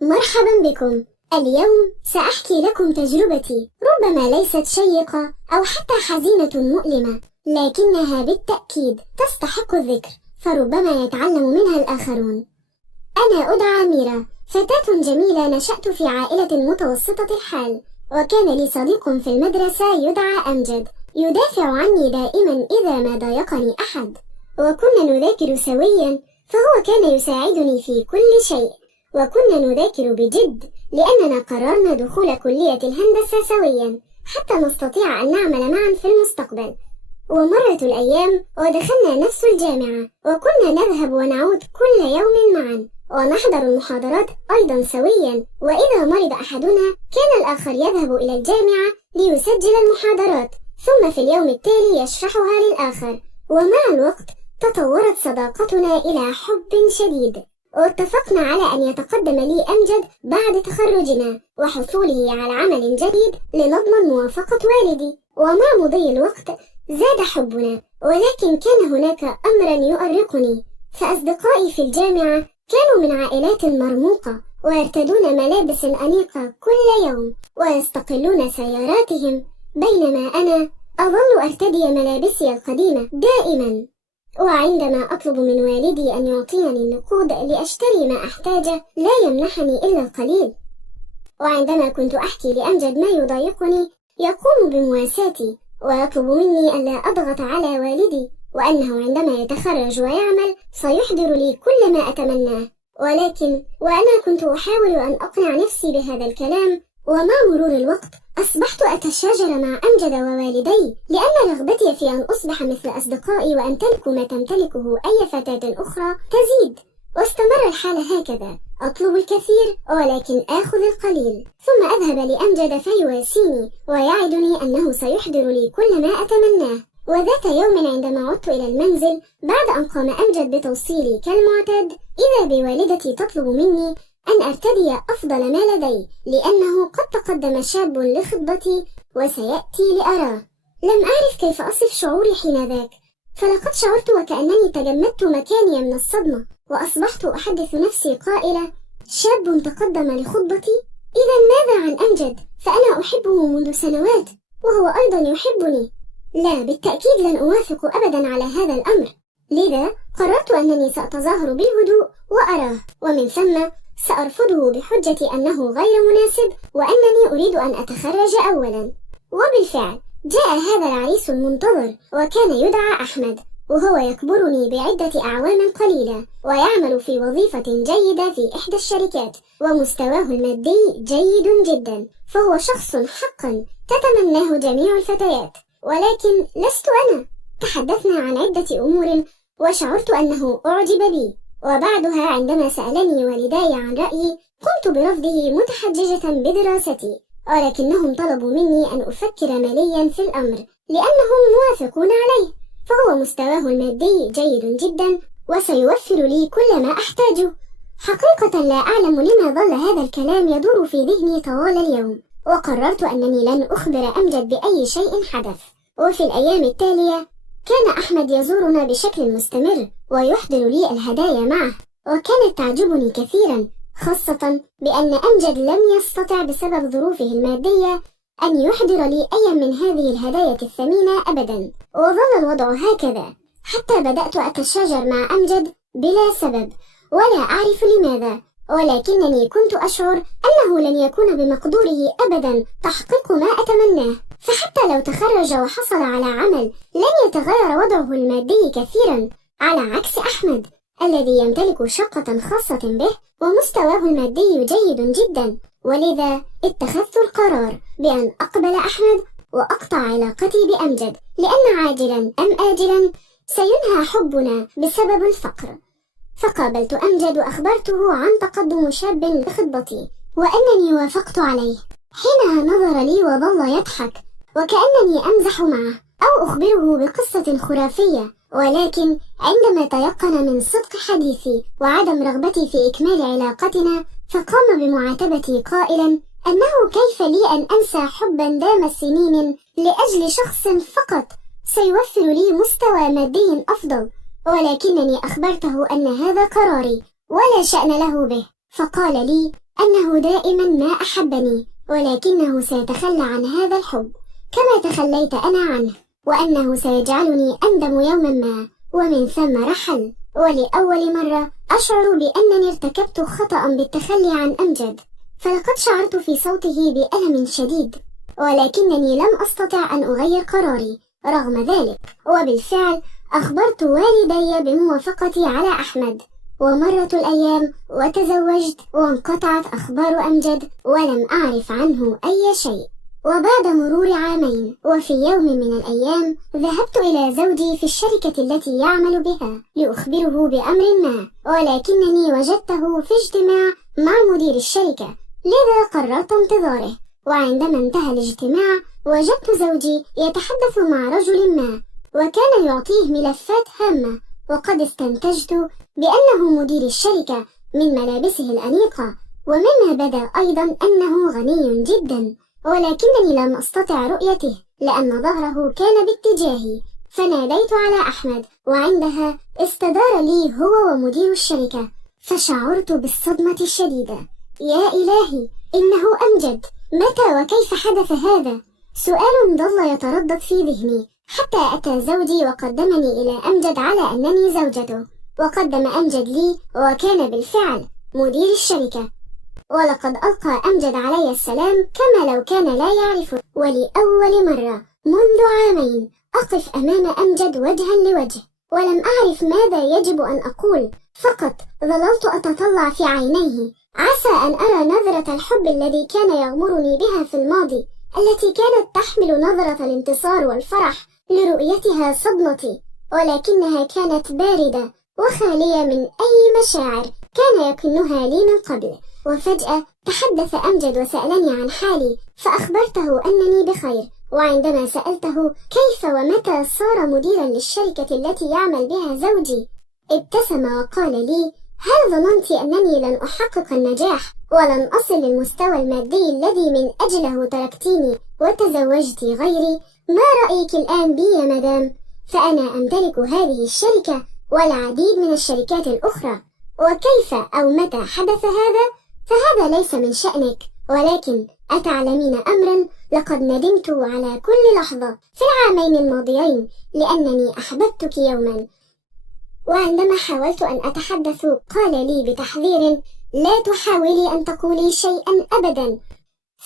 مرحبا بكم. اليوم سأحكي لكم تجربتي، ربما ليست شيقة أو حتى حزينة مؤلمة، لكنها بالتأكيد تستحق الذكر، فربما يتعلم منها الآخرون. أنا أدعى ميرا، فتاة جميلة نشأت في عائلة متوسطة الحال، وكان لي صديق في المدرسة يدعى أمجد، يدافع عني دائما إذا ما ضايقني أحد، وكنا نذاكر سويا، فهو كان يساعدني في كل شيء، وكنا نذاكر بجد لأننا قررنا دخول كلية الهندسة سويا حتى نستطيع أن نعمل معا في المستقبل. ومرت الأيام ودخلنا نفس الجامعة، وكنا نذهب ونعود كل يوم معا، ونحضر المحاضرات أيضا سويا، وإذا مرض أحدنا كان الآخر يذهب إلى الجامعة ليسجل المحاضرات، ثم في اليوم التالي يشرحها للآخر. ومع الوقت تطورت صداقتنا إلى حب شديد، واتفقنا على أن يتقدم لي أمجد بعد تخرجنا وحصوله على عمل جديد لنضمن موافقة والدي. ومع مضي الوقت زاد حبنا، ولكن كان هناك أمرا يؤرقني، فأصدقائي في الجامعة كانوا من عائلات مرموقة ويرتدون ملابس أنيقة كل يوم ويستقلون سياراتهم، بينما أنا أظل أرتدي ملابسي القديمة دائما. وعندما أطلب من والدي أن يعطيني النقود لأشتري ما أحتاجه لا يمنحني إلا القليل. وعندما كنت أحكي لأمجد ما يضايقني يقوم بمواساتي ويطلب مني ألا أضغط على والدي، وأنه عندما يتخرج ويعمل سيحضر لي كل ما أتمناه. ولكن وأنا كنت أحاول أن أقنع نفسي بهذا الكلام، ومع مرور الوقت أصبحت أتشاجر مع أمجد ووالدي، لأن رغبتي في أن أصبح مثل أصدقائي وأمتلك ما تمتلكه أي فتاة أخرى تزيد. واستمر الحال هكذا، أطلب الكثير ولكن آخذ القليل، ثم أذهب لأمجد فيواسيني ويعدني أنه سيحضر لي كل ما أتمناه. وذات يوم عندما عدت إلى المنزل بعد أن قام أمجد بتوصيلي كالمعتاد، إذا بوالدتي تطلب مني أن أرتدي أفضل ما لدي، لأنه قد تقدم شاب لخطبتي وسيأتي لأراه. لم أعرف كيف أصف شعوري حينذاك، فلقد شعرت وكأنني تجمدت مكاني من الصدمة، وأصبحت أحدث نفسي قائلة: شاب تقدم لخطبتي؟ إذا ماذا عن أمجد؟ فأنا أحبه منذ سنوات وهو أيضا يحبني. لا، بالتأكيد لن أوافق أبدا على هذا الأمر، لذا قررت أنني سأتظاهر بالهدوء وأراه، ومن ثم سأرفضه بحجة أنه غير مناسب وأنني أريد أن أتخرج أولا. وبالفعل جاء هذا العريس المنتظر، وكان يدعى أحمد، وهو يكبرني بعدة أعوام قليلة، ويعمل في وظيفة جيدة في إحدى الشركات، ومستواه المادي جيد جدا، فهو شخص حقا تتمناه جميع الفتيات. ولكن لست أنا. تحدثنا عن عدة أمور وشعرت أنه أعجب بي، وبعدها عندما سألني والداي عن رأيي قمت برفضه متحججة بدراستي، ولكنهم طلبوا مني أن أفكر ماليا في الأمر لأنهم موافقون عليه، فهو مستواه المادي جيد جدا وسيوفر لي كل ما أحتاجه. حقيقة لا أعلم لما ظل هذا الكلام يدور في ذهني طوال اليوم، وقررت أنني لن أخبر أمجد بأي شيء حدث. وفي الأيام التالية كان أحمد يزورنا بشكل مستمر ويحضر لي الهدايا معه، وكانت تعجبني كثيرا، خاصة بأن أمجد لم يستطع بسبب ظروفه المادية أن يحضر لي أي من هذه الهدايا الثمينة أبدا. وظل الوضع هكذا حتى بدأت أتشاجر مع أمجد بلا سبب ولا أعرف لماذا، ولكنني كنت أشعر أنه لن يكون بمقدوره أبدا تحقيق ما أتمناه، فحتى لو تخرج وحصل على عمل لن يتغير وضعه المادي كثيرا، على عكس أحمد الذي يمتلك شقة خاصة به ومستواه المادي جيد جدا. ولذا اتخذت القرار بأن أقبل أحمد وأقطع علاقتي بأمجد، لأن عاجلا أم آجلا سينهى حبنا بسبب الفقر. فقابلت أمجد وأخبرته عن تقدم شاب لخطبتي وأنني وافقت عليه. حينها نظر لي وظل يضحك وكأنني أمزح معه أو أخبره بقصة خرافية، ولكن عندما تيقن من صدق حديثي وعدم رغبتي في إكمال علاقتنا فقام بمعاتبتي قائلا أنه كيف لي أن أنسى حبا دام السنين لأجل شخص فقط سيوفر لي مستوى مادي أفضل، ولكنني أخبرته أن هذا قراري ولا شأن له به، فقال لي أنه دائما ما أحبني، ولكنه سيتخلى عن هذا الحب كما تخليت أنا عنه، وأنه سيجعلني أندم يوما ما، ومن ثم رحل. ولأول مرة أشعر بأنني ارتكبت خطأ بالتخلي عن أمجد، فلقد شعرت في صوته بألم شديد، ولكنني لم أستطع أن أغير قراري رغم ذلك. وبالفعل أخبرت والدي بموافقتي على أحمد، ومرت الأيام وتزوجت، وانقطعت أخبار أمجد ولم أعرف عنه أي شيء. وبعد مرور عامين، وفي يوم من الأيام، ذهبت إلى زوجي في الشركة التي يعمل بها لأخبره بأمر ما، ولكنني وجدته في اجتماع مع مدير الشركة، لذا قررت انتظاره. وعندما انتهى الاجتماع وجدت زوجي يتحدث مع رجل ما، وكان يعطيه ملفات هامة، وقد استنتجت بأنه مدير الشركة من ملابسه الأنيقة، ومما بدا أيضا أنه غني جدا، ولكنني لم أستطع رؤيته لأن ظهره كان باتجاهي. فناديت على أحمد، وعندها استدار لي هو ومدير الشركة، فشعرت بالصدمة الشديدة. يا إلهي، إنه أمجد! متى وكيف حدث هذا؟ سؤال ظل يتردد في ذهني حتى أتى زوجي وقدمني إلى أمجد على أنني زوجته، وقدم أمجد لي وكان بالفعل مدير الشركة، ولقد ألقى أمجد علي السلام كما لو كان لا يعرفه. ولأول مرة منذ عامين أقف أمام أمجد وجها لوجه، ولم أعرف ماذا يجب أن أقول، فقط ظللت أتطلع في عينيه، عسى أن أرى نظرة الحب الذي كان يغمرني بها في الماضي، التي كانت تحمل نظرة الانتصار والفرح. لرؤيتها صدمتي، ولكنها كانت باردة وخالية من أي مشاعر كان يكنها لي من قبل. وفجأة تحدث أمجد وسألني عن حالي، فأخبرته أنني بخير. وعندما سألته كيف ومتى صار مديرا للشركة التي يعمل بها زوجي، ابتسم وقال لي: هل ظننت أنني لن أحقق النجاح ولن أصل للمستوى المادي الذي من أجله تركتيني وتزوجت غيري؟ ما رأيك الآن بي يا مدام؟ فأنا أمتلك هذه الشركة والعديد من الشركات الأخرى، وكيف أو متى حدث هذا؟ فهذا ليس من شأنك، ولكن أتعلمين أمرا؟ لقد ندمت على كل لحظة في العامين الماضيين لأنني أحببتك يوما. وعندما حاولت أن أتحدث قال لي بتحذير: لا تحاولي أن تقولي شيئا أبدا،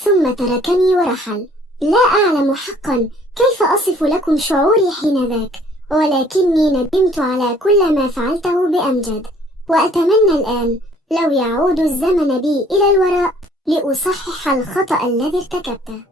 ثم تركني ورحل. لا أعلم حقا كيف أصف لكم شعوري حينذاك، ولكني ندمت على كل ما فعلته بأمجد، وأتمنى الآن لو يعود الزمن بي إلى الوراء لأصحح الخطأ الذي ارتكبته.